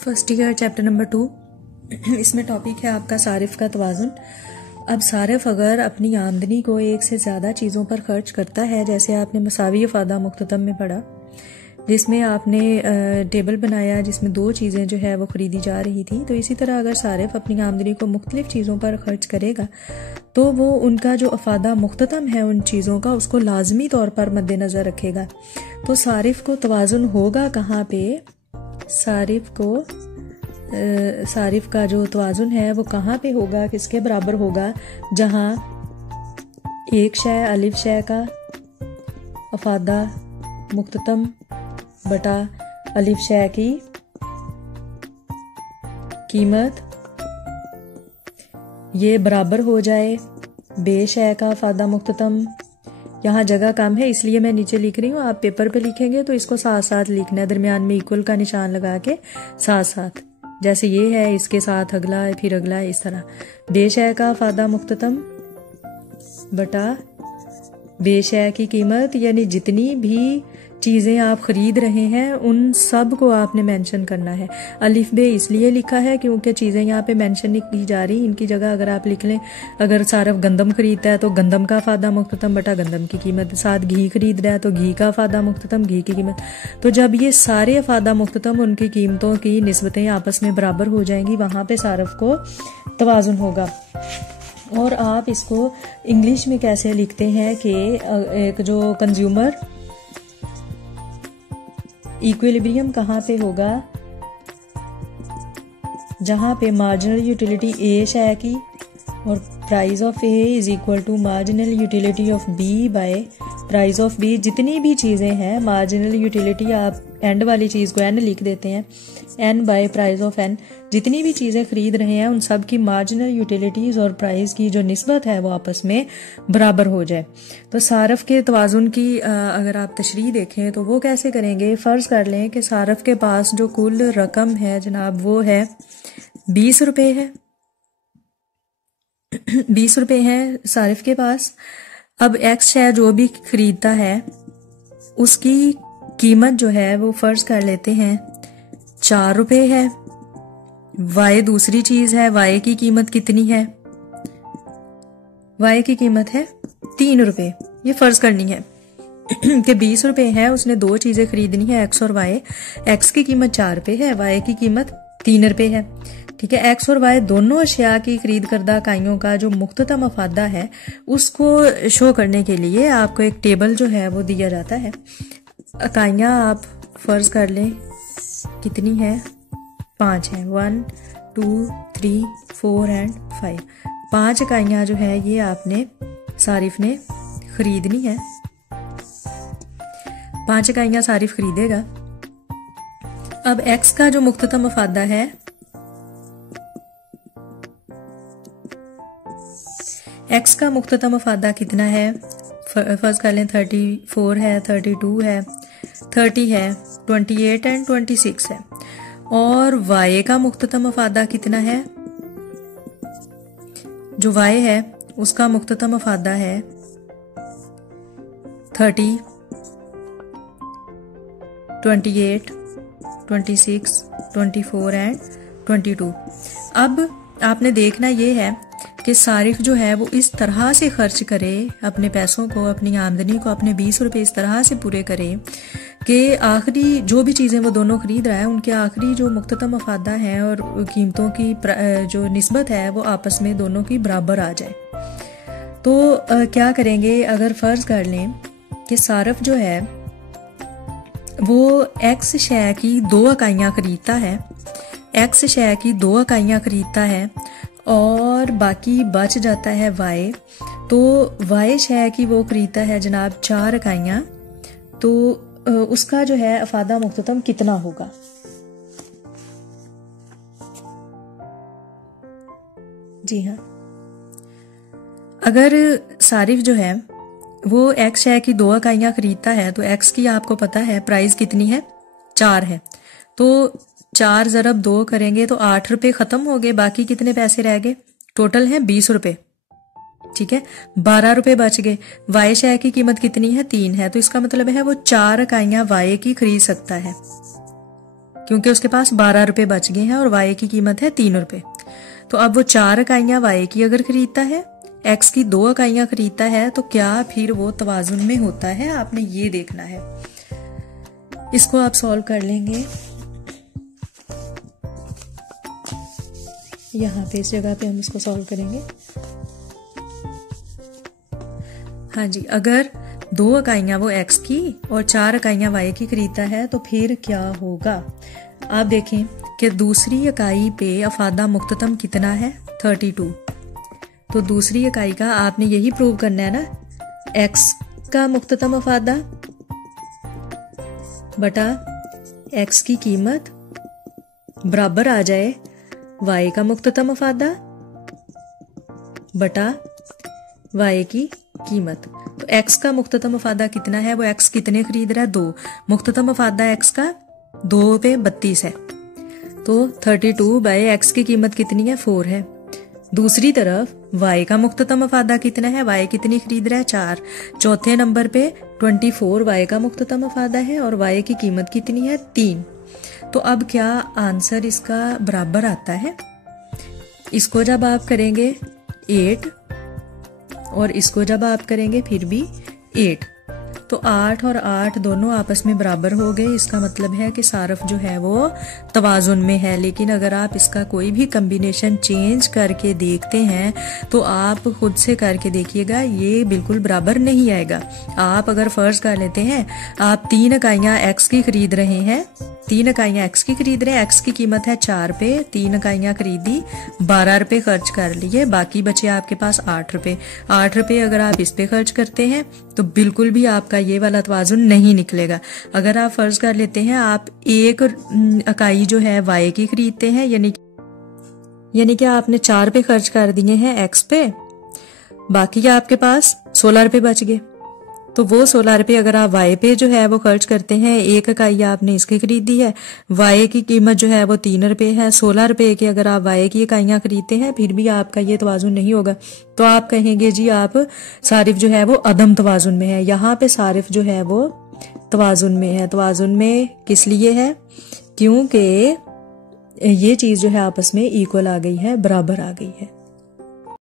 First year chapter number 2। इसमें topic है आपका सारिफ का तवाज़ुन। अब सारिफ अगर अपनी आमदनी को एक से ज़्यादा चीज़ों पर खर्च करता है, जैसे आपने मसावी अफ़ादा मुख्ततम में पढ़ा, जिसमें आपने टेबल बनाया जिसमें दो चीज़ें जो है वो ख़रीदी जा रही थी, तो इसी तरह अगर सारिफ अपनी आमदनी को मुख्तलिफ़ चीज़ों पर खर्च करेगा तो वो उनका जो अफ़ादा मुख्ततम है उन चीज़ों का, उसको लाजमी तौर पर मद्देनज़र रखेगा। तो सारिफ को तवाज़ुन होगा कहाँ पे? सारिफ का जो तवाज़ुन है वो कहाँ पे होगा, किसके बराबर होगा? जहाँ एक शय अलिफ शय का अफ़ादा मुख्ततम बटा अलिफ शय की कीमत ये बराबर हो जाए बे शय का अफ़ादा मुख्ततम। यहाँ जगह कम है इसलिए मैं नीचे लिख रही हूँ, आप पेपर पे लिखेंगे तो इसको साथ साथ लिखना है, दरमियान में इक्वल का निशान लगा के साथ साथ, जैसे ये है इसके साथ अगला है फिर अगला है, इस तरह बे शय का अफ़ादा मुख्ततम बटा बे शय की कीमत, यानी जितनी भी चीज़ें आप ख़रीद रहे हैं उन सब को आपने मेंशन करना है। अलिफ बे इसलिए लिखा है क्योंकि चीज़ें यहाँ पे मेंशन नहीं की जा रही, इनकी जगह अगर आप लिख लें, अगर सारफ गंदम खरीदता है तो गंदम का अफ़ादा मुख्ततम बटा गंदम की कीमत, साथ घी खरीद रहा है तो घी का अफ़ादा मुख्ततम घी की कीमत। तो जब ये सारे अफ़ादा मुख्ततम उनकी कीमतों की निस्बतें आपस में बराबर हो जाएंगी, वहाँ पर सारफ को तवाज़ुन होगा। और आप इसको इंग्लिश में कैसे लिखते हैं कि एक जो कंज्यूमर इक्विलिब्रियम कहाँ पे होगा? जहाँ पे मार्जिनल यूटिलिटी ए शय की और price of A is equal to marginal utility of B by price of B. जितनी भी चीज़ें हैं मार्जिनल यूटिलिटी, आप एंड वाली चीज़ को एन लिख देते हैं, N by price of N. जितनी भी चीज़ें खरीद रहे हैं उन सब की मार्जिनल यूटिलिटीज़ और प्राइस की जो निस्बत है वो आपस में बराबर हो जाए। तो सारफ के तवाज़ुन की अगर आप तशरीह देखें तो वो कैसे करेंगे? फ़र्ज़ कर लें कि सारफ के पास जो कुल रकम है जनाब वो है 20 रुपये है। 20 रुपये है सारिफ के पास। अब एक्स शय जो भी खरीदता है उसकी कीमत जो है वो फ़र्ज़ कर लेते हैं 4 रुपये है। वाई दूसरी चीज़ है, वाई की कीमत कितनी है? वाई की कीमत है 3 रुपये। ये फ़र्ज़ करनी है कि 20 रुपये है, उसने दो चीज़ें खरीदनी है, एक्स और वाई। एक्स की कीमत 4 रुपये है, वाई की कीमत 3 रुपये है। ठीक है, एक्स और वाई दोनों अशिया की खरीद करदा इकाइयों का जो मुख्ततम अफ़ादा है उसको शो करने के लिए आपको एक टेबल जो है वो दिया जाता है। इकाइयाँ आप फ़र्ज़ कर लें कितनी है? 5 है, 1 2 3 4 एंड 5। 5 इकाइयाँ जो है ये आपने सारिफ ने खरीदनी है। 5 इकाइयाँ सारिफ खरीदेगा। अब एक्स का जो मुख्ततम अफ़ादा है, एक्स का मुख्ततम अफ़ादा कितना है? फर्ज़ कर लें 34 है, 32 है, 30 है, 28 एंड 26 है। और वाई का मुख्ततम अफ़ादा कितना है? जो वाई है उसका मुख्ततम अफ़ादा है 30, 28, 26, 24 एंड 22। अब आपने देखना ये है कि सारिफ जो है वो इस तरह से खर्च करे अपने पैसों को, अपनी आमदनी को, अपने 20 रुपये इस तरह से पूरे करे कि आखिरी जो भी चीज़ें वो दोनों खरीद रहा है उनके आखिरी जो मुख्ततम अफ़ादा है और कीमतों की जो निस्बत है वो आपस में दोनों की बराबर आ जाए। तो क्या करेंगे? अगर फ़र्ज़ कर लें कि सारिफ जो है वो एक्स शय की 2 इकाइयाँ खरीदता है, एक्स शय की 2 इकाइयाँ खरीदता है और बाकी बच जाता है वाई, तो वाई शय की वो खरीदता है जनाब 4 इकाइयाँ, तो उसका जो है अफ़ादा मुख्ततम कितना होगा? जी हाँ, अगर सारिफ जो है वो एक्स शय की 2 इकाइयाँ खरीदता है तो एक्स की आपको पता है प्राइस कितनी है? 4 है। तो 4 ज़रब 2 करेंगे तो 8 रुपये ख़त्म हो गए, बाकी कितने पैसे रह गए? टोटल है 20 रुपये। ठीक है, 12 रुपए बच गए। वाई शय की कीमत कितनी है? 3 है, तो इसका मतलब है वो 4 इकाइयां वाई की खरीद सकता है। क्योंकि उसके पास 12 रुपए बच गए हैं और y की कीमत है 3 रुपए। तो अब वो 4 इकाइयां y की अगर खरीदता है, x की 2 इकाइयां खरीदता है, तो क्या फिर वो तवाजुन में होता है? आपने ये देखना है। इसको आप सॉल्व कर लेंगे। यहाँ पे इस जगह पे हम इसको सॉल्व करेंगे। हाँ जी, अगर 2 इकाइयां वो x की और 4 इकाइयां y की खरीदता है तो फिर क्या होगा? आप देखें कि दूसरी इकाई पे अफादा मुख्ततम कितना है? 32। तो दूसरी इकाई का आपने यही प्रूव करना है ना, x का मुख्ततम अफादा बटा x की कीमत बराबर आ जाए y का मुख्ततम अफादा बटा y की कीमत। तो x का मुख्ततम अफादा कितना है? वो x कितने खरीद रहा है? 2। मुख्ततम अफादा x का 2 पे 32 है, तो 32 बाय x की कीमत कितनी है? 4 है। दूसरी तरफ y का मुख्ततम अफादा कितना है? y कितनी खरीद रहा है? 4। चौथे नंबर पे 24 y का मुख्ततम अफादा है और y की कीमत कितनी है? 3। तो अब क्या आंसर इसका बराबर आता है? इसको जब आप करेंगे 8 और इसको जब आप करेंगे फिर भी 8, तो 8 और 8 दोनों आपस में बराबर हो गए। इसका मतलब है कि सारफ जो है वो तवाजुन में है। लेकिन अगर आप इसका कोई भी कम्बिनेशन चेंज करके देखते हैं तो आप खुद से करके देखिएगा, ये बिल्कुल बराबर नहीं आएगा। आप अगर फर्ज कर लेते हैं आप 3 इकाइयां x की खरीद रहे हैं, 3 इकाइयां x की खरीद रहे हैं, x की कीमत है 4 रुपए, 3 इकाइयां खरीदी, 12 रुपए खर्च कर लिए, बाकी बचे आपके पास 8 रुपए। 8 रुपए अगर आप इस पे खर्च करते हैं तो बिल्कुल भी आपका ये वाला तवाजुन नहीं निकलेगा। अगर आप फर्ज कर लेते हैं आप एक इकाई जो है y की खरीदते हैं, यानी कि आपने 4 रुपए खर्च कर दिए हैं x पे, बाकी आपके पास 16 रुपए बच गए। तो वो 16 रुपए अगर आप y पे जो है वो खर्च करते हैं, एक इकाई आपने इसकी खरीदी है, y की कीमत जो है वो 3 रुपए है, 16 रुपए के अगर आप y की इकाइयां खरीदते हैं फिर भी आपका ये तवाजुन नहीं होगा। तो आप कहेंगे जी आप सारिफ जो है वो अदम तवाजुन में है। यहाँ पे सारिफ जो है वो तवाजुन में है। तवाजुन में किस लिए है? क्योंकि ये चीज जो है आपस में इक्वल आ गई है, बराबर आ गई है।